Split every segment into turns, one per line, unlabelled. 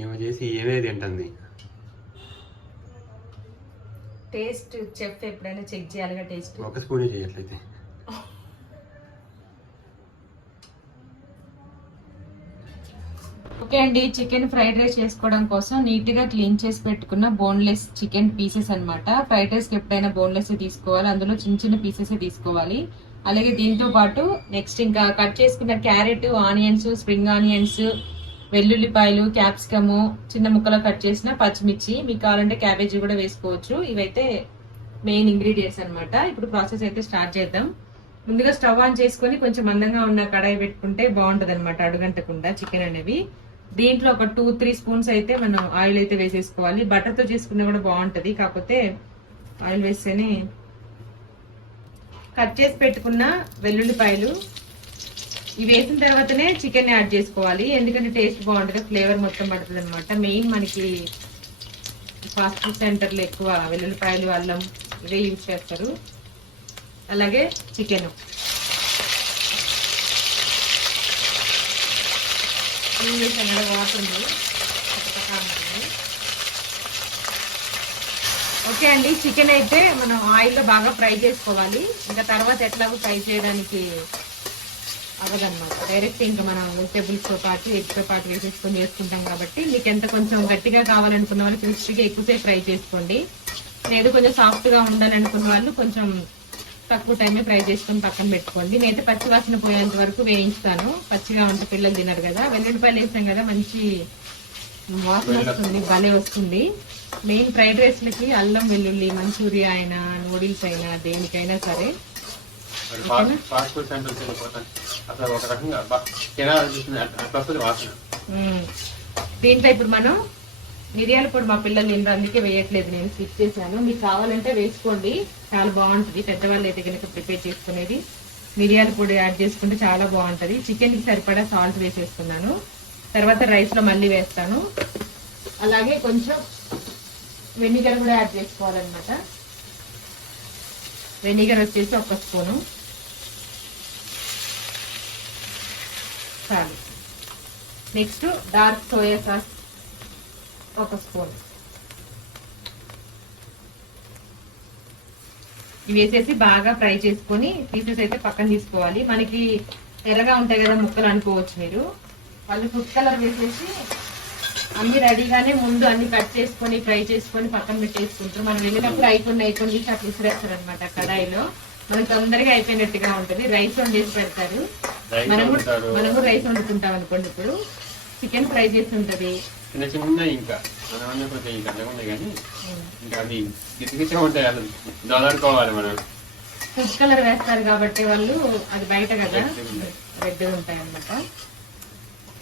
ఏమో చేసి ఏమే తింటుంది.
టేస్ట్ చెఫ్ ఎప్పుడైనా చెక్ చేయాలిగా టేస్ట్?
ఒక స్పూనే చేయట్లయితే
ఓకే అండి చికెన్ ఫ్రైడ్ రైస్ చేసుకోవడం కోసం నీట్గా క్లీన్ చేసి పెట్టుకున్న బోన్లెస్ చికెన్ పీసెస్ అన్నమాట. ఫ్రైడ్ రైస్కి ఎప్పుడైనా బోన్లెస్ తీసుకోవాలి అందులో చిన్న చిన్న పీసెస్ తీసుకోవాలి. అలాగే దీంతో పాటు నెక్స్ట్ ఇంకా కట్ చేసుకున్న క్యారెట్ ఆనియన్స్ స్ప్రింగ్ ఆనియన్స్ వెల్లుల్లిపాయలు క్యాప్సికము చిన్న ముక్కలు కట్ చేసిన పచ్చిమిర్చి మీకు కావాలంటే క్యాబేజీ కూడా వేసుకోవచ్చు. ఇవైతే మెయిన్ ఇంగ్రీడియంట్స్ అనమాట ఇప్పుడు ప్రాసెస్ అయితే స్టార్ట్ చేద్దాం. ముందుగా స్టవ్ ఆన్ చేసుకొని కొంచెం మందంగా ఉన్న కడాయి పెట్టుకుంటే బాగుంటుంది అనమాట అడుగంటకుండా చికెన్ అనేవి. దీంట్లో ఒక టూ త్రీ స్పూన్స్ అయితే మనం ఆయిల్ అయితే వేసేసుకోవాలి. బటర్తో చేసుకున్నా కూడా బాగుంటుంది. కాకపోతే ఆయిల్ వేస్తేనే కట్ చేసి పెట్టుకున్న వెల్లుల్లిపాయలు ఇవి వేసిన తర్వాతనే చికెన్ యాడ్ చేసుకోవాలి. ఎందుకంటే టేస్ట్ బాగుంటుంది ఫ్లేవర్ మొత్తం పడుతుంది అనమాట మెయిన్ మనకి ఫాస్ట్ ఫుడ్ సెంటర్లో ఎక్కువ వెల్లుల్లిపాయలు అల్లం ఇవే యూజ్ చేస్తారు. అలాగే చికెన్ వాటర్ ఉంది. ఓకే అండి చికెన్ అయితే మనం ఆయిల్లో బాగా ఫ్రై చేసుకోవాలి. ఇంకా తర్వాత ఎట్లాగో ఫ్రై చేయడానికి అవ్వదన్నమాట. డైరెక్ట్ ఇంకా మనం వెజిటేబుల్స్తో పాటు ఎగ్తో పాటు వేసేసుకొని చేసుకుంటాం కాబట్టి మీకు ఎంత కొంచెం గట్టిగా కావాలనుకున్న వాళ్ళు క్రిస్పీగా ఎక్కువసేపు ఫ్రై చేసుకోండి. లేదు కొంచెం సాఫ్ట్గా ఉండాలనుకున్న వాళ్ళు కొంచెం తక్కువ టైమే ఫ్రై చేసుకొని పక్కన పెట్టుకోండి. నేనైతే పచ్చి వాసన పోయేంత వరకు వేయించుతాను. పచ్చిగా ఉంటే పిల్లలు తినరు కదా. వెల్లుల్లిపాయలు వేసాం కదా మంచి వాసన వస్తుంది భలే వస్తుంది. మెయిన్ ఫ్రైడ్ రైస్లకి అల్లం వెల్లుల్లి మంచూరియా అయినా నూడిల్స్ అయినా దేనికైనా సరే
ఫాస్ట్ ఫాస్ట్ ఫుడ్ సెంటర్కి వెళ్ళిపోతాను అసలు ఒక రకంగా బా- తినాలనిపిస్తుంది అట్లా అట్లా వస్తుంది వాసన.
మ్మ్. దీంట్లో ఇప్పుడు మనం మిరియాల పొడి మా పిల్లలు తినరు అందుకే వేయట్లేదు. నేను స్కిప్ చేశాను. మీకు కావాలంటే వేసుకోండి. చాలా బాగుంటుంది. పెద్దవాళ్ళు అయితే కనుక ప్రిపేర్ చేసుకునేది. మిరియాల పొడి యాడ్ చేసుకుంటే చాలా బాగుంటది. చికెన్కి సరిపడా సాల్ట్ వేసేస్తున్నాను. తర్వాత రైస్లో మళ్ళీ వేస్తాను. అలాగే కొంచెం వెనిగర్ కూడా యాడ్ చేసుకోవాలన్నమాట. వెనిగర్ వచ్చేసి ఒక స్పూను. చాలు నెక్స్ట్ డార్క్ సోయా సాస్ ఒక స్పూన్. ఇవి వేసేసి బాగా ఫ్రై చేసుకొని పీసెస్ అయితే పక్కన తీసుకోవాలి. మనకి ఎర్రగా ఉంటాయి కదా ముక్కలు అనుకోవచ్చు మీరు. వాళ్ళు ఫుడ్ కలర్ వేసేసి అన్ని రెడీగానే ముందు అన్ని కట్ చేసుకొని ఫ్రై చేసుకొని పక్కన పెట్టేసుకుంటారు. మనం వెళ్ళినప్పుడు అయిపోయింది అయిపోయింది అట్లా విసిరేస్తారు అనమాట కడాయిలో. మనకి తొందరగా అయిపోయినట్టుగా ఉంటది. రైస్ వండేసి పెడతారు.
రైస్
మనము రైస్ వండుకుంటాం అనుకోండి ఇప్పుడు. చికెన్ ఫ్రై చేసి ఉంటది.
చిన్న చిన్న ఇంకా. మనం అన్నీ కొంచెం ఇంకా ఉన్నాయి కానీ ఇంకా అవి ఉంటాయి మనం.
ఫుడ్ కలర్ వేస్తారు కాబట్టి వాళ్ళు అది బయట కదా
Red ఉంటాయి.
అన్నమాట.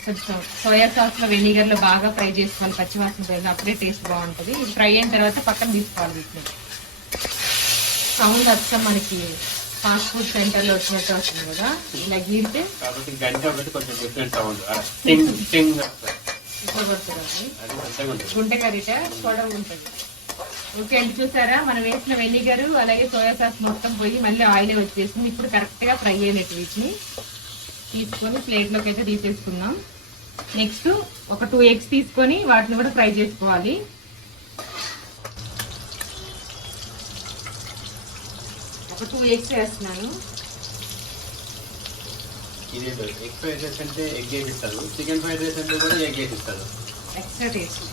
కొంచెం సోయా సాస్లో వెనిగర్లో బాగా ఫ్రై చేసుకోవాలి పచ్చివాసన పోయింది అప్పుడే టేస్ట్ బాగుంటది. ఫ్రై అయిన తర్వాత పక్కన తీసుకోవాలి వీటిని. సౌండ్ వచ్చా మనకి ఫాస్ట్ ఫుడ్ సెంటర్లో వచ్చినట్టు వస్తుంది కదా? ఇలా గీరితే
కాబట్టి గంట ఒకటి కొంచెం డిఫరెంట్ సౌండ్ టింగ్ టింగ్
గుంటె పొడవు ఉంటుంది. ఓకే అండి చూసారా? మనం వేసిన వెనిగర్ అలాగే సోయా సాస్ మొత్తం పోయి మళ్ళీ ఆయిల్ వచ్చేసింది. ఇప్పుడు కరెక్ట్గా ఫ్రై అయినట్టు వీటిని తీసుకొని ప్లేట్లోకి అయితే తీసేసుకుందాం. నెక్స్ట్ ఒక టూ ఎగ్స్ తీసుకొని వాటిని కూడా ఫ్రై చేసుకోవాలి. ఒక టూ ఎగ్స్ వేస్తున్నాను.
ఇది ఎగ్ ఫ్రైడ్ రైస్ అంటే ఎగ్ వేసిస్తారు చికెన్ ఫ్రైడ్ రైస్ అంటే కూడా ఎగ్ వేసిస్తారు
ఎక్స్ట్రా టేస్ట్.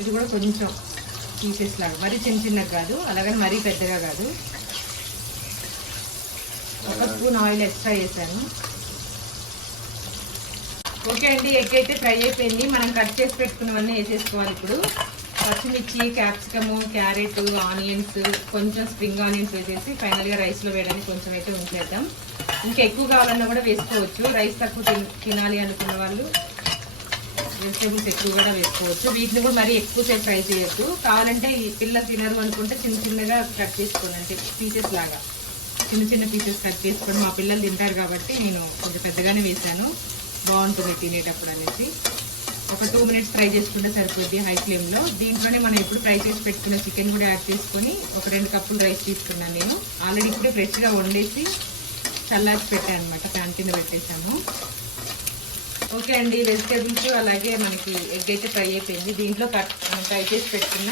ఇది కూడా కొంచెం పీసెస్ లాగా. మరీ చిన్న చిన్నగా కాదు అలాగని మరీ పెద్దగా కాదు. ఒక స్పూన్ ఆయిల్ ఎక్స్ట్రా వేసాను. ఓకే అండి ఎగ్ అయితే ఫ్రై అయిపోయింది. మనం కట్ చేసి పెట్టుకున్నవన్నీ వేసేసుకోవాలి ఇప్పుడు. పచ్చిమిర్చి క్యాప్సికము క్యారెట్ ఆనియన్స్ కొంచెం స్ప్రింగ్ ఆనియన్స్ వేసేసి ఫైనల్గా రైస్లో వేయడానికి కొంచెం అయితే ఉంచేద్దాం. ఇంకా ఎక్కువ కావాలన్నా కూడా వేసుకోవచ్చు. రైస్ తక్కువ తినాలి అనుకున్న వాళ్ళు వెజిటేబుల్స్ ఎక్కువ కూడా వేసుకోవచ్చు. వీటిని కూడా మరీ ఎక్కువసేపు ఫ్రై చేయొద్దు. కావాలంటే ఈ పిల్ల తినరు అనుకుంటే చిన్న చిన్నగా కట్ చేసుకోండి. అంటే పీసెస్ లాగా. చిన్న చిన్న పీసెస్ కట్ చేసుకొని మా పిల్లలు తింటారు కాబట్టి నేను కొంచెం పెద్దగానే వేసాను బాగుంటుంది తినేటప్పుడు అనేసి. ఒక టూ మినిట్స్ ఫ్రై చేసుకుంటే సరిపోద్ది హై ఫ్లేమ్లో దీంట్లోనే మనం ఎప్పుడు ఫ్రై చేసి పెట్టుకున్న చికెన్ కూడా యాడ్ చేసుకొని ఒక రెండు కప్పులు రైస్ తీసుకున్నాను నేను. ఆల్రెడీ ఇప్పుడే ఫ్రెష్గా వండేసి చల్లార్చి పెట్టాను అనమాట ఫ్యాన్ కింద పెట్టేసాము ఓకే అండి వెజిటేబుల్స్ అలాగే మనకి ఎగ్ అయితే ఫ్రై అయిపోయింది. దీంట్లో కట్ ఫ్రై చేసి పెట్టుకున్న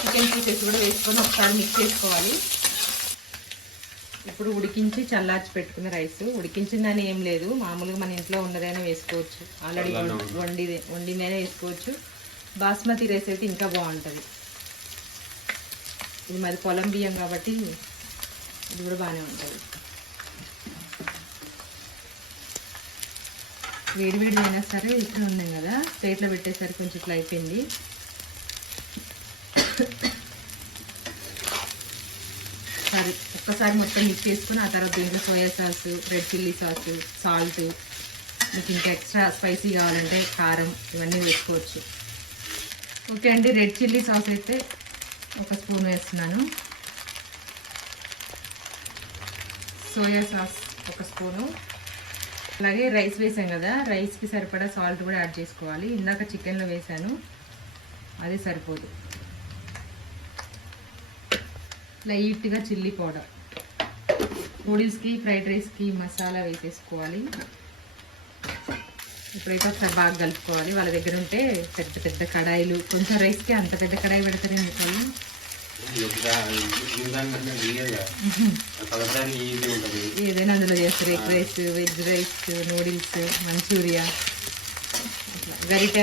చికెన్ పీసెస్ కూడా వేసుకొని ఒకసారి మిక్స్ చేసుకోవాలి. ఇప్పుడు ఉడికించి చల్లార్చి పెట్టుకున్న రైస్. ఉడికించిందని ఏం లేదు. మామూలుగా మన ఇంట్లో ఉన్నదైనా వేసుకోవచ్చు. ఆల్రెడీ వండి వండిందైనా వేసుకోవచ్చు. బాస్మతి రైస్ అయితే ఇంకా బాగుంటుంది. ఇది మాది పొలం బియ్యం కాబట్టి ఇది కూడా బాగానే ఉంటుంది. వేడి వేడి అయినా సరే ఇట్లా ఉన్నాయి కదా. ప్లేట్లో పెట్టేసరికి కొంచెం ఇట్లా అయిపోయింది సరే ఒక్కసారి మొత్తం మిక్స్ చేసుకుని ఆ తర్వాత దీంట్లో soya sauce red chilli sauce salt మీకు ఇంకా ఎక్స్ట్రా స్పైసీ కావాలంటే కారం ఇవన్నీ వేసుకోవచ్చు. ఓకే అండి రెడ్ చిల్లీ సాస్ అయితే ఒక స్పూన్ వేస్తున్నాను. సోయా సాస్ ఒక స్పూను. అలాగే రైస్ వేసాం కదా రైస్కి సరిపడా సాల్ట్ కూడా యాడ్ చేసుకోవాలి. ఇందాక చికెన్లో వేసాను అది సరిపోదు. లైట్గా చిల్లీ పౌడర్ నూడిల్స్కి ఫ్రైడ్ రైస్కి మసాలా వేసేసుకోవాలి. ఇప్పుడైతే ఒకసారి బాగా కలుపుకోవాలి. వాళ్ళ దగ్గర ఉంటే పెద్ద పెద్ద కడాయిలు కొంచెం రైస్కి అంత పెద్ద కడాయి పెడతారండి వాళ్ళు ఏదైనా అందులో చేస్తారు. Egg rice veg rice noodles Manchuria. గరిట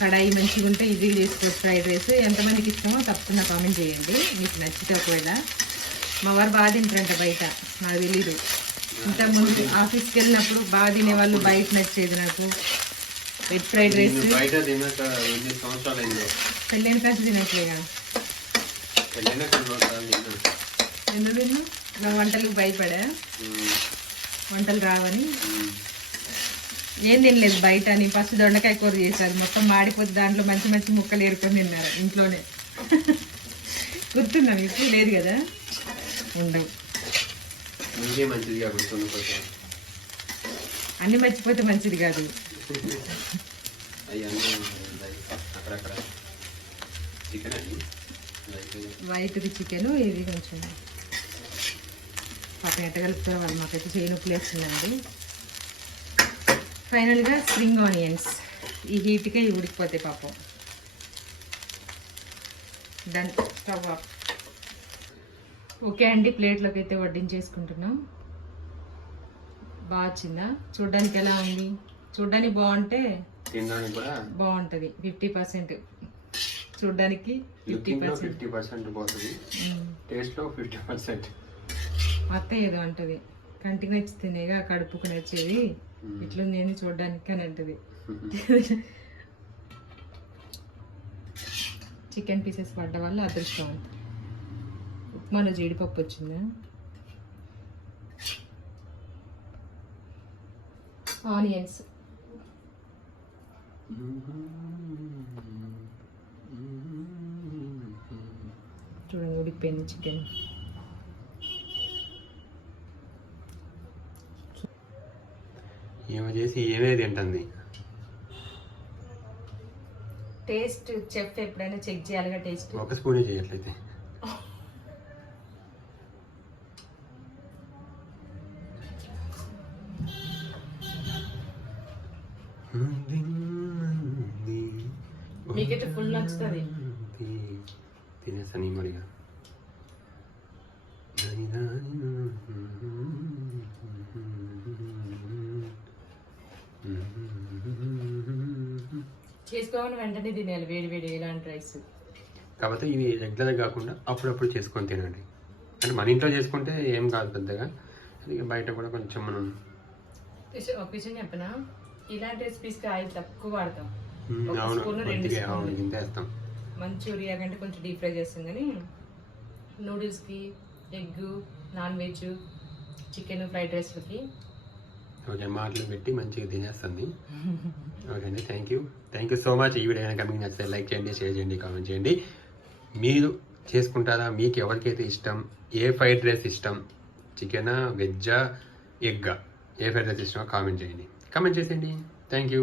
కడాయి మంచిగా ఉంటే ఈజీగా చేసుకోవచ్చు ఫ్రైడ్ రైస్. ఎంతమందికి ఇష్టమో తప్పకుండా కామెంట్ చేయండి. మీకు నచ్చితే ఒకవేళ. మా వారు బాగా తింటారంట బయట నాకు తెలీదు. ఇంతకుముందు ఆఫీస్కి వెళ్ళినప్పుడు బాగా తినేవాళ్ళు బయట నచ్చేది నాకు. వెజ్ ఫ్రైడ్ రైస్ పెళ్ళైన కాసి తినట్లేగా ఎందుకు తిన్నా నా వంటలకు భయపడా? వంటలు రావని. ఏం తినలేదు బయట నేను ఫస్ట్ దొండకాయ కూర చేశారు. మొత్తం మాడిపోతే దాంట్లో మంచి మంచి ముక్కలు ఏరుకొని తిన్నారు ఇంట్లోనే. గుర్తుందా మీకు? లేదు కదా? ఉండవు అన్ని మర్చిపోతే మంచిది కాదు. వైట్ది చికెన్ ఇది కొంచెం పాపం ఎట్ట కలుపుతారో వాళ్ళు మాకైతే చేయి నొప్పి లేస్తుందండి ఫైనల్గా స్ప్రింగ్ ఆనియన్స్ ఈ హీట్కే ఇవి ఉడికిపోతాయి పాపం. డన్ స్టవ్ ఆఫ్ ఓకే అండి ప్లేట్లోకి అయితే వడ్డించేసుకుంటున్నాం. బాగా వచ్చిందా? చూడ్డానికి ఎలా ఉంది? చూడ్డానికి బాగుంటే బాగుంటుంది. Fifty percent. చూడ్డానికి fifty percent.
Fifty percent fifty
అత్త ఏదో అంటది. కంటికి నచ్చితేనేగా కడుపుకు నచ్చేది. ఇట్లుంది ఏంది చూడడానికి అని అంటది. చికెన్ పీసెస్ పడ్డ వల్ల అదృష్టం ఉప్మాలో జీడిపప్పు వచ్చిందా? ఆనియన్స్. చూడండి ఉడికిపోయింది చికెన్
ఏమో చేసి ఏమే తింటుంది?
టేస్ట్ చెఫ్ ఎప్పుడైనా చెక్ చేయాలిగా టేస్ట్.
ఒక స్పూనే చేయట్లయితే
చేసుకోవాలి వెంటనే తినేయాలి. వేడి వేడి ఇలాంటి రైస్.
కాకపోతే ఇవి రెగ్యులర్ కాకుండా అప్పుడప్పుడు చేసుకొని తినండి. అంటే మన ఇంట్లో చేసుకుంటే ఏం కాదు పెద్దగా. బయట కూడా కొంచెం మనం
ఒక విషయం చెప్పనా? ఇలాంటి రెసిపీస్కి ఆయిల్ తక్కువ వాడతాం.
అవును.
రెండు.
అవును ఇంత వేస్తాం
మంచూరియా కంటే కొంచెం డీప్ ఫ్రై చేస్తాం కానీ నూడిల్స్కి egg non veg chicken fried రైస్లకి
okay మాటలు పెట్టి మంచిగా తినేస్తుంది. ఓకే అండి thank you thank you so much ఈ వీడియో కమింగ్ మీకు నచ్చితే లైక్ చేయండి షేర్ చేయండి కామెంట్ చేయండి. మీరు చేసుకుంటారా? మీకు ఎవరికైతే ఇష్టం? ఏ ఫ్రైడ్ రైస్ ఇష్టం? చికెనా వెజ్జా ఎగ్గా? ఏ ఫ్రైడ్ రైస్ ఇష్టమో కామెంట్ చేయండి. కామెంట్ చేసేయండి. Thank you